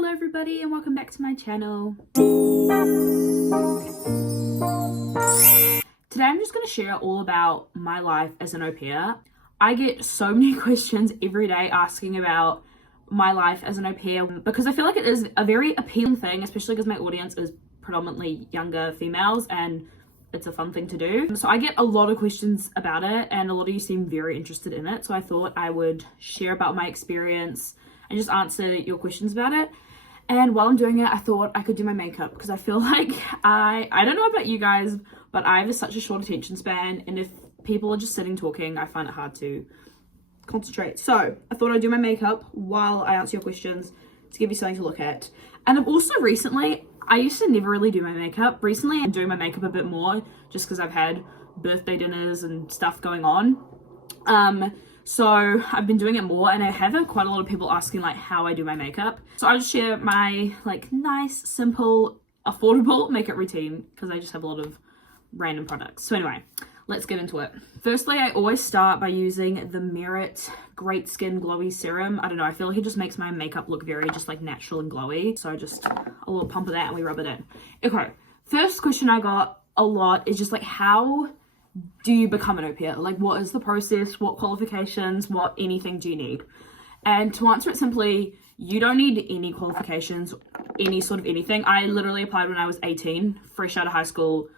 Hello everybody and welcome back to my channel. Today I'm just going to share all about my life as an au pair. I get so many questions every day asking about my life as an au pair because I feel like it is a very appealing thing, especially because my audience is predominantly younger females and it's a fun thing to do. So I get a lot of questions about it and a lot of you seem very interested in it. So I thought I would share about my experience and just answer your questions about it. And while I'm doing it, I thought I could do my makeup because I feel like I don't know about you guys, but I have such a short attention span, and if people are just sitting talking, I find it hard to concentrate. So I thought I'd do my makeup while I answer your questions to give you something to look at. And I've also recently, I used to never really do my makeup. Recently I'm doing my makeup a bit more just because I've had birthday dinners and stuff going on. So I've been doing it more, and I have had quite a lot of people asking like how I do my makeup. So I'll just share my like nice, simple, affordable makeup routine because I just have a lot of random products. So anyway, let's get into it. Firstly, I always start by using the Merit Great Skin Glowy Serum. I don't know, I feel like it just makes my makeup look very just like natural and glowy. So just a little pump of that and we rub it in. Okay, first question I got a lot is just like, how do you become an au pair? Like, what is the process? What qualifications? What anything do you need? And to answer it simply, you don't need any qualifications, any sort of anything. I literally applied when I was 18, fresh out of high school,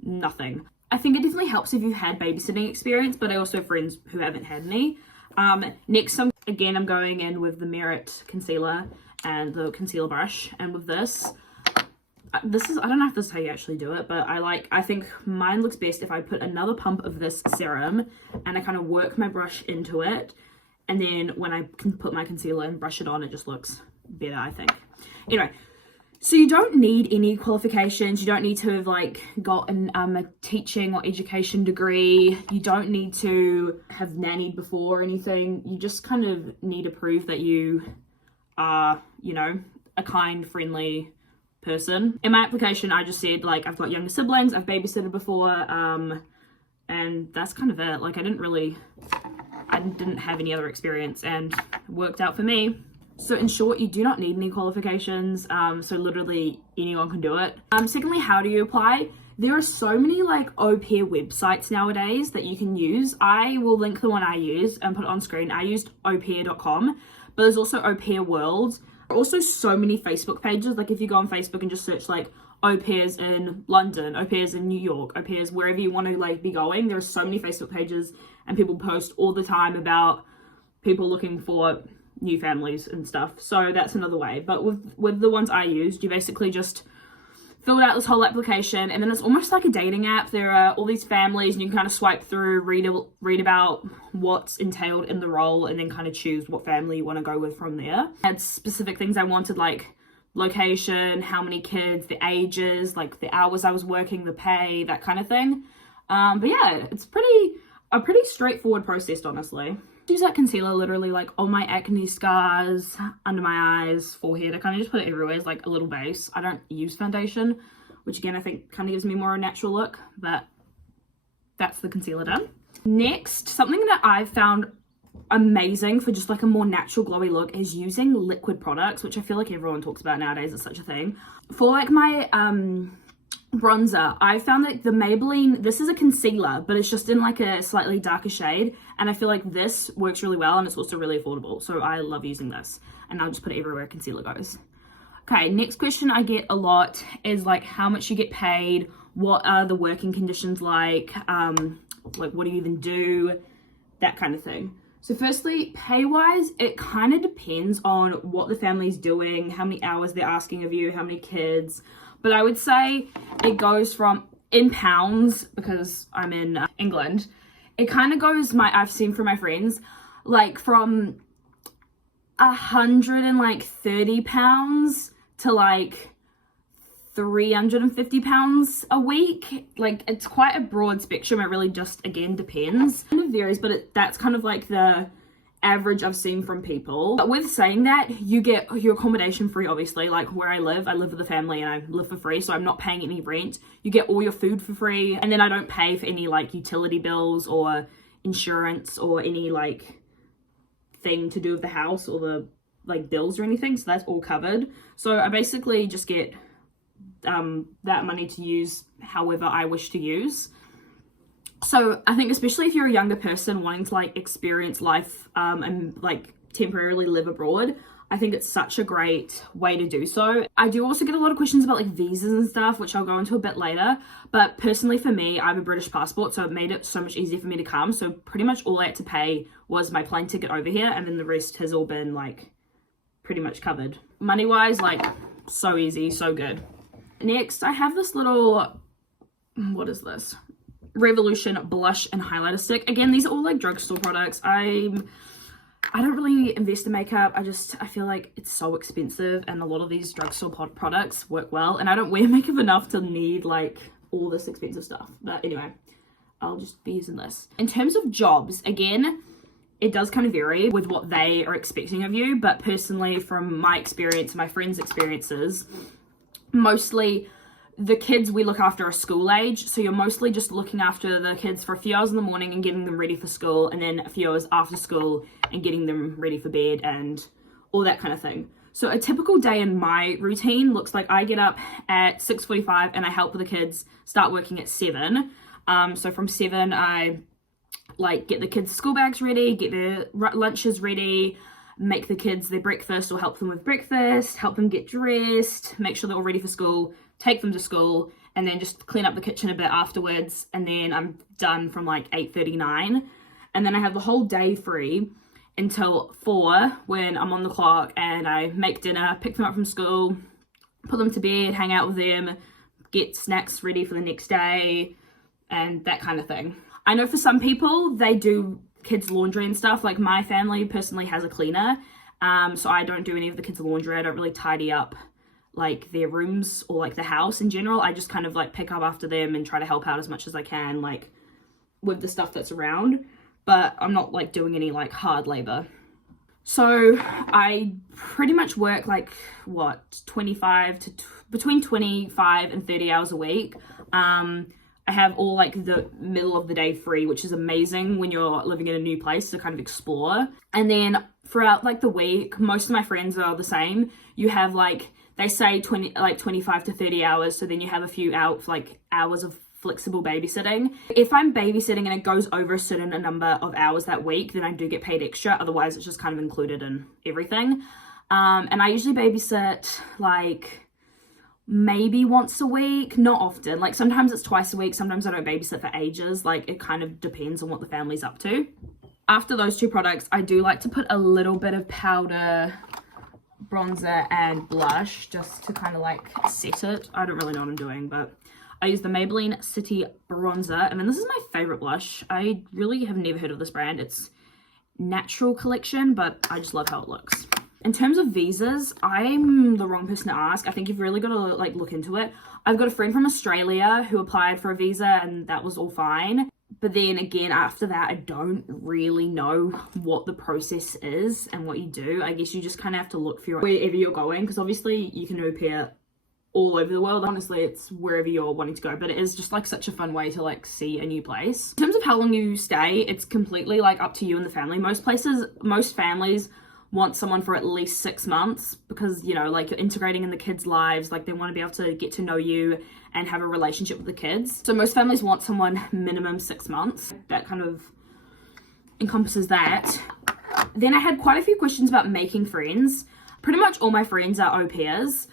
nothing. I think it definitely helps if you've had babysitting experience, but I also have friends who haven't had any. Next, I'm going in with the Merit concealer and the concealer brush, and with this is, I don't know if this is how you actually do it, but I think mine looks best if I put another pump of this serum and I kind of work my brush into it, and then when I can put my concealer and brush it on, it just looks better, I think. Anyway, so you don't need any qualifications. You don't need to have like gotten a teaching or education degree. You don't need to have nannied before or anything. You just kind of need to prove that you are, you know, a kind, friendly person. In my application, I just said like I've got younger siblings, I've babysitted before, and that's kind of it. Like I didn't have any other experience and it worked out for me. So in short, you do not need any qualifications. So literally anyone can do it. Secondly, how do you apply? There are so many like au pair websites nowadays that you can use. I will link the one I use and put it on screen. I used aupair.com, but there's also Au Pair World. There are also so many Facebook pages. Like if you go on Facebook and just search like au pairs in London, au pairs in New York, au pairs wherever you want to like be going, there are so many Facebook pages and people post all the time about people looking for new families and stuff. So that's another way. But with the ones I used, you basically just filled out this whole application, and then it's almost like a dating app. There are all these families and you can kind of swipe through, read about what's entailed in the role, and then kind of choose what family you want to go with from there. I had specific things I wanted, like location, how many kids, the ages, like the hours I was working, the pay, that kind of thing. But yeah, it's a pretty straightforward process, honestly. Use that concealer literally like on my acne scars, under my eyes, forehead. I kind of just put it everywhere as like a little base. I don't use foundation, which again I think kind of gives me more a natural look, but that's the concealer done. Next, something that I've found amazing for just like a more natural glowy look is using liquid products, which I feel like everyone talks about nowadays. It's such a thing. For like my bronzer, I found that the Maybelline, this is a concealer, but it's just in like a slightly darker shade, and I feel like this works really well, and it's also really affordable, so I love using this, and I'll just put it everywhere concealer goes. Okay, next question I get a lot is like how much you get paid, what are the working conditions like what do you even do, that kind of thing. So firstly, pay-wise, it kind of depends on what the family's doing, how many hours they're asking of you, how many kids. But I would say it goes from, in pounds, because I'm in England, it kind of goes, I've seen from my friends, like from £130 to like £350 a week. Like it's quite a broad spectrum. It really just, again, depends. It kind of varies, but that's kind of like the average I've seen from people. But with saying that, you get your accommodation free, obviously. Like where I live with a family and I live for free, so I'm not paying any rent. You get all your food for free, and then I don't pay for any like utility bills or insurance or any like thing to do with the house or like bills or anything, so that's all covered. So I basically just get that money to use however I wish to use. So I think especially if you're a younger person wanting to like experience life and like temporarily live abroad, I think it's such a great way to do so. I do also get a lot of questions about like visas and stuff, which I'll go into a bit later. But personally for me, I have a British passport, so it made it so much easier for me to come. So pretty much all I had to pay was my plane ticket over here, and then the rest has all been like pretty much covered. Money-wise, like so easy, so good. Next, I have this little, what is this? Revolution blush and highlighter stick. Again, these are all like drugstore products. I don't really invest in makeup. I feel like it's so expensive, and a lot of these drugstore products work well, and I don't wear makeup enough to need like all this expensive stuff. But anyway, I'll just be using this. In terms of jobs, again, it does kind of vary with what they are expecting of you, but personally from my experience, my friends' experiences, mostly the kids we look after are school age, so you're mostly just looking after the kids for a few hours in the morning and getting them ready for school, and then a few hours after school and getting them ready for bed and all that kind of thing. So a typical day in my routine looks like I get up at 6:45 and I help with the kids start working at 7. So from 7 I like get the kids' school bags ready, get their lunches ready, make the kids their breakfast or help them with breakfast, help them get dressed, make sure they're all ready for school, take them to school, and then just clean up the kitchen a bit afterwards, and then I'm done from like 8:39, and then I have the whole day free until 4 when I'm on the clock and I make dinner, pick them up from school, put them to bed, hang out with them, get snacks ready for the next day, and that kind of thing. I know for some people they do kids' laundry and stuff. Like my family personally has a cleaner, so I don't do any of the kids' laundry. I don't really tidy up like their rooms or like the house in general. I just kind of like pick up after them and try to help out as much as I can like with the stuff that's around, but I'm not like doing any like hard labor. So I pretty much work like what, between 25 and 30 hours a week. I have all like the middle of the day free, which is amazing when you're living in a new place to kind of explore. And then throughout like the week, most of my friends are the same. You have like, they say 25 to 30 hours. So then you have a few hours of flexible babysitting. If I'm babysitting and it goes over a certain number of hours that week, then I do get paid extra. Otherwise it's just kind of included in everything. And I usually babysit like maybe once a week, not often. Like sometimes it's twice a week, sometimes I don't babysit for ages. Like it kind of depends on what the family's up to. After those two products, I do like to put a little bit of powder, bronzer and blush just to kind of like set it. I don't really know what I'm doing, but I use the Maybelline City bronzer. I mean, this is my favorite blush. I really have never heard of this brand. It's Natural Collection, but I just love how it looks. In terms of visas, I'm the wrong person to ask. I think you've really got to like look into it. I've got a friend from Australia who applied for a visa and that was all fine. But then again, after that, I don't really know what the process is and what you do. I guess you just kind of have to look for wherever you're going, because obviously you can au pair all over the world. Honestly, it's wherever you're wanting to go, but it is just like such a fun way to like see a new place. In terms of how long you stay, it's completely like up to you and the family. Most families want someone for at least 6 months because, you know, like you're integrating in the kids' lives, like they want to be able to get to know you and have a relationship with the kids. So most families want someone minimum 6 months. That kind of encompasses that. Then I had quite a few questions about making friends. Pretty much all my friends are au pairs,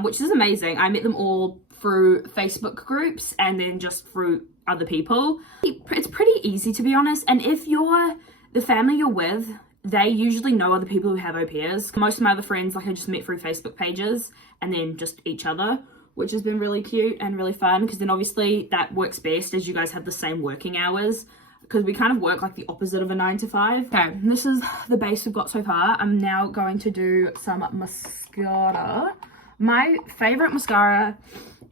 which is amazing. I met them all through Facebook groups and then just through other people. It's pretty easy, to be honest. And if the family you're with, they usually know other people who have au pairs. Most of my other friends, like I just met through Facebook pages and then just each other, which has been really cute and really fun, because then obviously that works best as you guys have the same working hours, because we kind of work like the opposite of a 9 to 5. Okay, this is the base we've got so far. I'm now going to do some mascara. My favorite mascara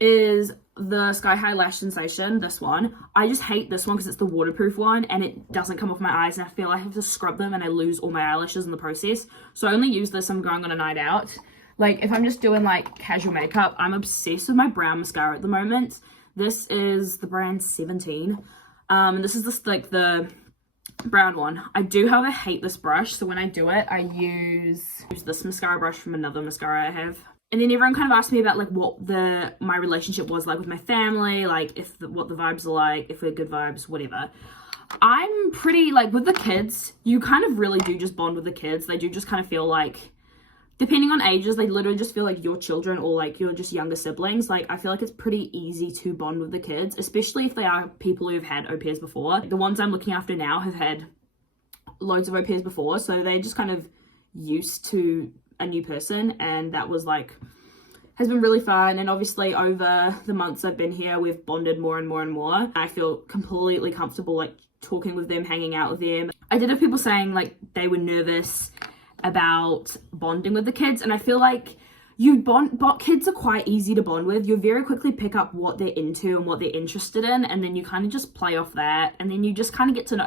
is the Sky High Lash Sensation, this one. I just hate this one because it's the waterproof one and it doesn't come off my eyes, and I feel I have to scrub them and I lose all my eyelashes in the process. So I only use this if I'm going on a night out. Like if I'm just doing like casual makeup, I'm obsessed with my brown mascara at the moment. This is the brand 17. And this is like the brown one. I do, however, hate this brush, so when I do it, I use this mascara brush from another mascara I have. And then everyone kind of asked me about like what my relationship was like with my family, like what the vibes are like, if we're good vibes, whatever. I'm pretty, like, with the kids, you kind of really do just bond with the kids. They do just kind of feel like, depending on ages, they literally just feel like your children or like you're just younger siblings. Like, I feel like it's pretty easy to bond with the kids, especially if they are people who've had au pairs before. The ones I'm looking after now have had loads of au pairs before, so they're just kind of used to a new person, and that was like, has been really fun. And obviously over the months I've been here, we've bonded more and more and more. I feel completely comfortable like talking with them, hanging out with them. I did have people saying like they were nervous about bonding with the kids, and I feel like kids are quite easy to bond with. You very quickly pick up what they're into and what they're interested in, and then you kind of just play off that, and then you just kind of get to know,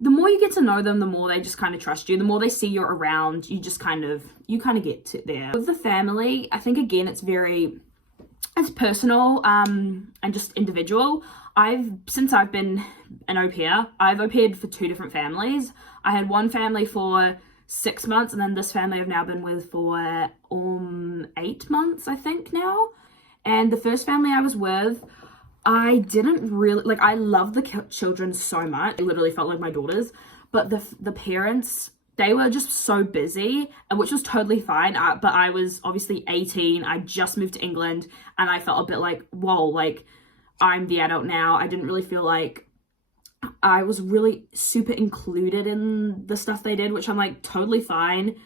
the more you get to know them, the more they just kind of trust you. The more they see you're around, you kind of get to there. With the family, I think again it's personal and just individual. Since I've been an au pair, I've au paired for 2 different families. I had one family for 6 months, and then this family I've now been with for 8 months, I think now. And the first family I was with, I didn't really, like, I love the children so much. They literally felt like my daughters, but the parents, they were just so busy, and which was totally fine. But I was obviously 18. I just moved to England, and I felt a bit like, whoa, like, I'm the adult now. I didn't really feel like I was really super included in the stuff they did, which I'm like, totally fine.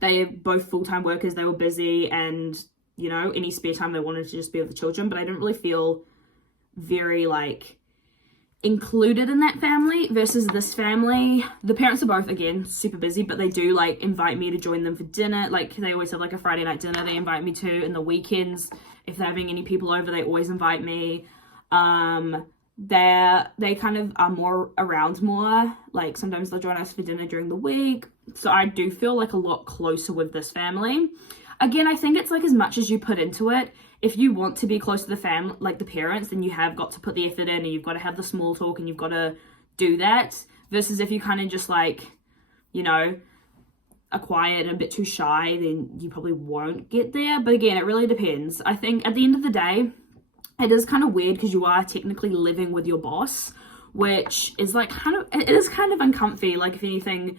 They're both full-time workers. They were busy, and you know, any spare time they wanted to just be with the children, but I didn't really feel very like included in that family. Versus this family, the parents are both, again, super busy, but they do like invite me to join them for dinner. Like, they always have like a Friday night dinner they invite me to. In the weekends, if they're having any people over, they always invite me. They kind of are more around more. Like, sometimes they'll join us for dinner during the week, so I do feel like a lot closer with this family. Again, I think it's like as much as you put into it. If you want to be close to the family, like the parents, then you have got to put the effort in, and you've got to have the small talk, and you've got to do that. Versus if you kind of just like, you know, are quiet and a bit too shy, then you probably won't get there. But again, it really depends. I think at the end of the day, it is kind of weird because you are technically living with your boss, which is like it is kind of uncomfy. Like, if anything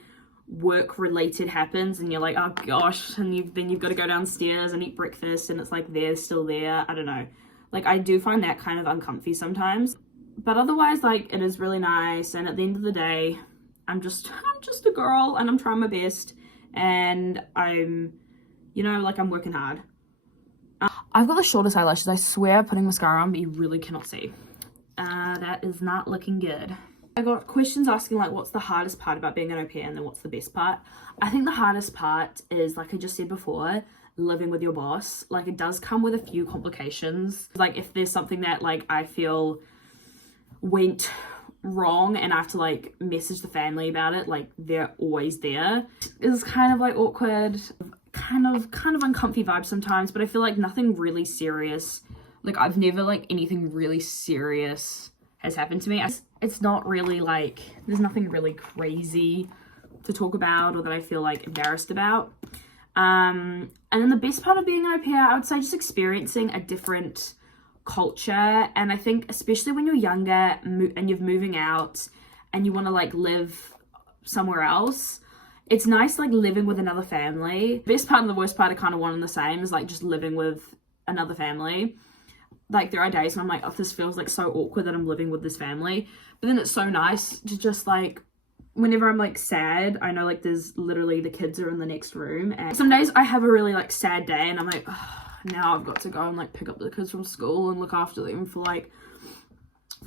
work related happens and you're like, oh gosh, and you've got to go downstairs and eat breakfast, and it's like they're still there. I don't know. Like, I do find that kind of uncomfy sometimes. But otherwise, like, it is really nice. And at the end of the day, I'm just a girl, and I'm trying my best, and I'm, you know, like, I'm working hard. I've got the shortest eyelashes. I swear, putting mascara on, but you really cannot see. That is not looking good. I got questions asking like, what's the hardest part about being an au pair, and then what's the best part? I think the hardest part is, like I just said before, living with your boss. Like, it does come with a few complications. Like, if there's something that like I feel went wrong and I have to like message the family about it, like, they're always there. It's kind of like awkward, kind of uncomfy vibes sometimes, but I feel like nothing really serious. Like, I've never like anything really serious has happened to me. It's not really like, there's nothing really crazy to talk about or that I feel like embarrassed about. And then the best part of being an au pair, I would say, just experiencing a different culture. And I think especially when you're younger and you're moving out and you want to like live somewhere else, it's nice like living with another family. The best part and the worst part are kind of one and the same, is like just living with another family. Like, there are days when I'm like, oh, this feels like so awkward that I'm living with this family. But then it's so nice to just like, whenever I'm like sad, I know like there's literally the kids are in the next room. And some days I have a really like sad day and I'm like, oh, now I've got to go and like pick up the kids from school and look after them for like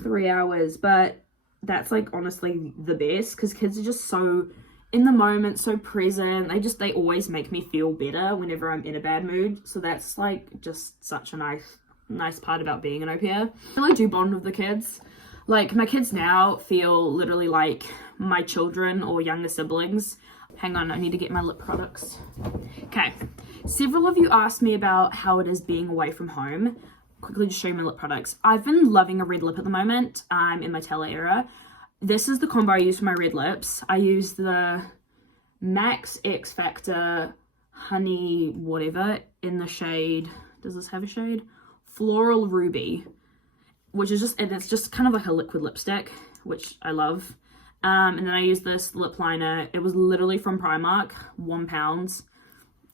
3 hours. But that's like honestly the best, because kids are just so in the moment, so present. They always make me feel better whenever I'm in a bad mood. So that's like just such a nice part about being an au pair. I really do bond with the kids. Like, my kids now feel literally like my children or younger siblings. Hang on, I need to get my lip products. Okay, several of you asked me about how it is being away from home. Quickly just show you my lip products. I've been loving a red lip at the moment. I'm in my Tella era. this is the combo I use for my red lips. I use the Max X Factor Honey whatever in the shade, does this have a shade? Floral Ruby, which is just, it's just kind of like a liquid lipstick, which I love. And then I use this lip liner. It was literally from Primark, £1,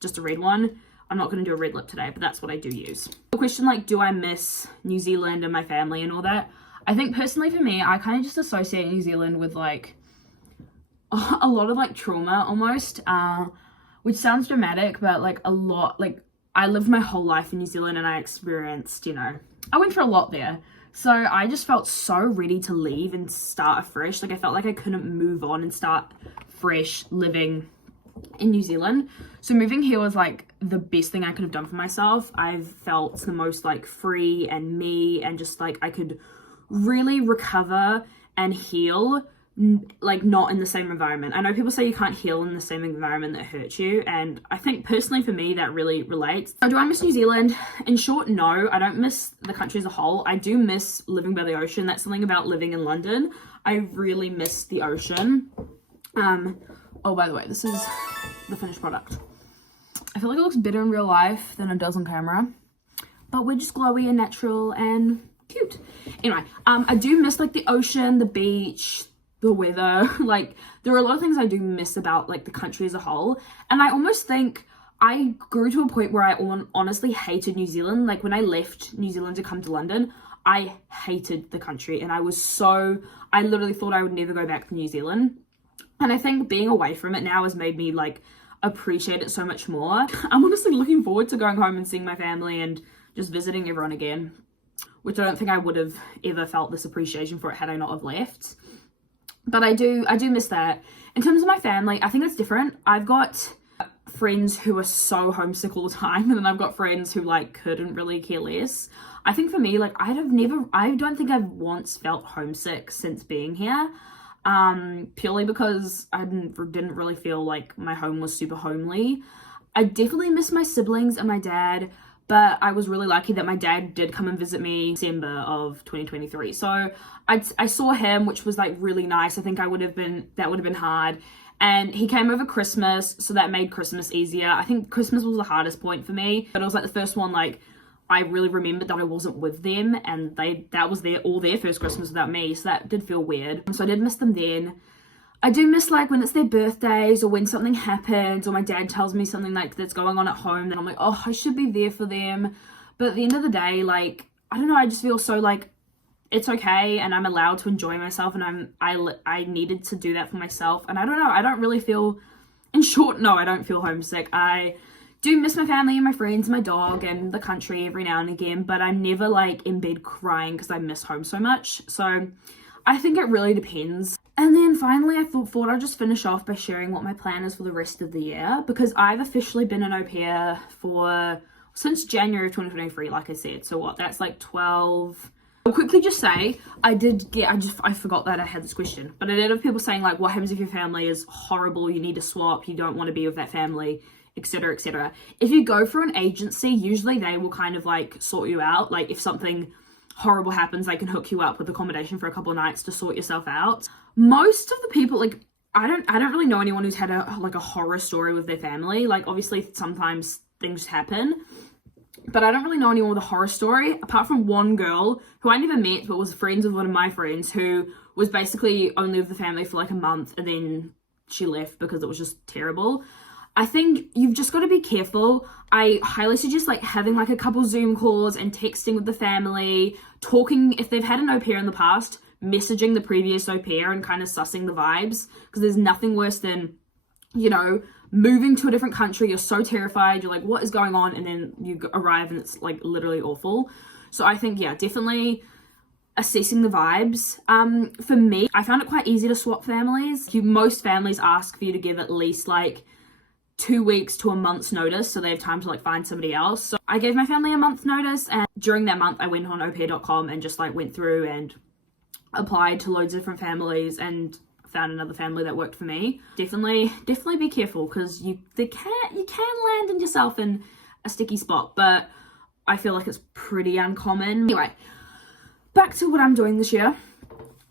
just a red one. I'm not going to do a red lip today, but that's what I do use. The question like, do I miss New Zealand and my family and all that? I think personally for me, I kind of just associate New Zealand with like a lot of like trauma almost, which sounds dramatic, but like a lot, like I lived my whole life in New Zealand and I experienced, you know, I went through a lot there. So I just felt so ready to leave and start afresh. Like I felt like I couldn't move on and start fresh living in New Zealand. So moving here was like the best thing I could have done for myself. I've felt the most like free and me, and just like I could really recover and heal, like not in the same environment. I know people say you can't heal in the same environment that hurts you, and I think personally for me that really relates. So do I miss New Zealand? In short, no, I don't miss the country as a whole. I do miss living by the ocean. That's something about living in London. I really miss the ocean. Oh, by the way, this is the finished product. I feel like it looks better in real life than it does on camera, but we're just glowy and natural and cute. Anyway, I do miss like the ocean, the beach, the weather. Like there are a lot of things I do miss about like the country as a whole, and I almost think I grew to a point where I honestly hated New Zealand. Like when I left New Zealand to come to London, I hated the country, and I literally thought I would never go back to New Zealand. And I think being away from it now has made me like appreciate it so much more. I'm honestly looking forward to going home and seeing my family and just visiting everyone again, which I don't think I would have ever felt this appreciation for it had I not have left. But I do miss that. In terms of my family, I think it's different. I've got friends who are so homesick all the time, and then I've got friends who like couldn't really care less. I think for me, like I don't think I've once felt homesick since being here. Purely because I didn't really feel like my home was super homely. I definitely miss my siblings and my dad, but I was really lucky that my dad did come and visit me in December of 2023. So I saw him, which was like really nice. I think that would have been hard. And he came over Christmas, so that made Christmas easier. I think Christmas was the hardest point for me, but it was like the first one, like I really remembered that I wasn't with them, and that was all their first Christmas without me, so that did feel weird. So I did miss them then. I do miss like when it's their birthdays or when something happens or my dad tells me something like that's going on at home, then I'm like, oh, I should be there for them. But at the end of the day, like, I don't know, I just feel so like it's okay and I'm allowed to enjoy myself, and I needed to do that for myself. And I don't know, I don't really feel, in short, no, I don't feel homesick. I do miss my family and my friends and my dog and the country every now and again, but I'm never like in bed crying because I miss home so much. So I think it really depends. And then finally, I thought I'd just finish off by sharing what my plan is for the rest of the year, because I've officially been an au pair since January of 2023, like I said. So what, that's like 12. I'll quickly just say, I forgot that I had this question, but I did have people saying like, what happens if your family is horrible, you need to swap, you don't want to be with that family, etc., etc. If you go through an agency, usually they will kind of like sort you out. Like if something horrible happens, they can hook you up with accommodation for a couple of nights to sort yourself out. Most of the people, like I don't really know anyone who's had a horror story with their family. Like obviously sometimes things happen, but I don't really know anyone with a horror story apart from one girl who I never met but was friends with one of my friends, who was basically only with the family for like a month and then she left because it was just terrible. I think you've just got to be careful. I highly suggest like having like a couple Zoom calls and texting with the family, talking if they've had an au pair in the past, messaging the previous au pair and kind of sussing the vibes, because there's nothing worse than, you know, moving to a different country. You're so terrified. You're like, what is going on? And then you arrive and it's like literally awful. So I think, yeah, definitely assessing the vibes. For me, I found it quite easy to swap families. Most families ask for you to give at least like 2 weeks to a month's notice, so they have time to like find somebody else. So I gave my family a month's notice, and during that month I went on aupair.com and just like went through and applied to loads of different families and found another family that worked for me. Definitely be careful, because you can land yourself in a sticky spot, but I feel like it's pretty uncommon. Anyway, back to what I'm doing this year.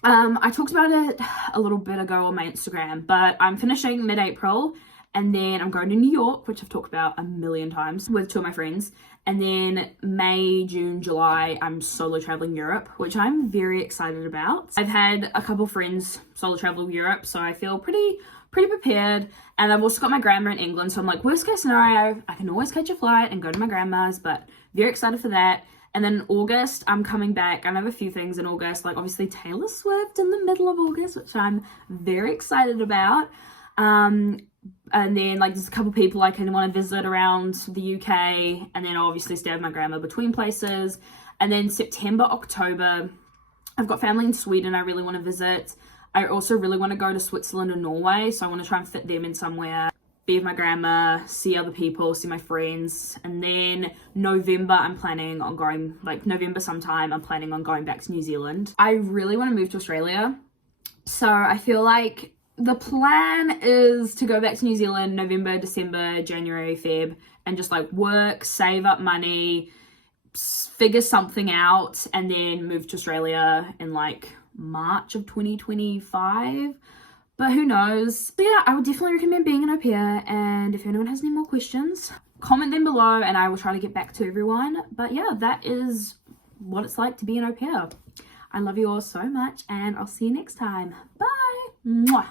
I talked about it a little bit ago on my Instagram, but I'm finishing mid-April, and then I'm going to New York, which I've talked about a million times with two of my friends. And then May, June, July, I'm solo traveling Europe, which I'm very excited about. I've had a couple friends solo travel Europe, so I feel pretty prepared. And I've also got my grandma in England, so I'm like, worst case scenario, I can always catch a flight and go to my grandma's, but very excited for that. And then in August, I'm coming back. I have a few things in August, like obviously Taylor Swift in the middle of August, which I'm very excited about. And then like there's a couple people I can want to visit around the UK, and then obviously stay with my grandma between places. And then September, October, I've got family in Sweden I really want to visit. I also really want to go to Switzerland and Norway, so I want to try and fit them in somewhere, be with my grandma, see other people, see my friends. And then November, I'm planning on going, like November sometime, I'm planning on going back to New Zealand. I really want to move to Australia. So I feel like the plan is to go back to New Zealand November, December, January, Feb, and just like work, save up money, figure something out, and then move to Australia in like March of 2025. But who knows? But yeah, I would definitely recommend being an au pair. And if anyone has any more questions, comment them below and I will try to get back to everyone. But yeah, that is what it's like to be an au pair. I love you all so much, and I'll see you next time. Bye. Mwah.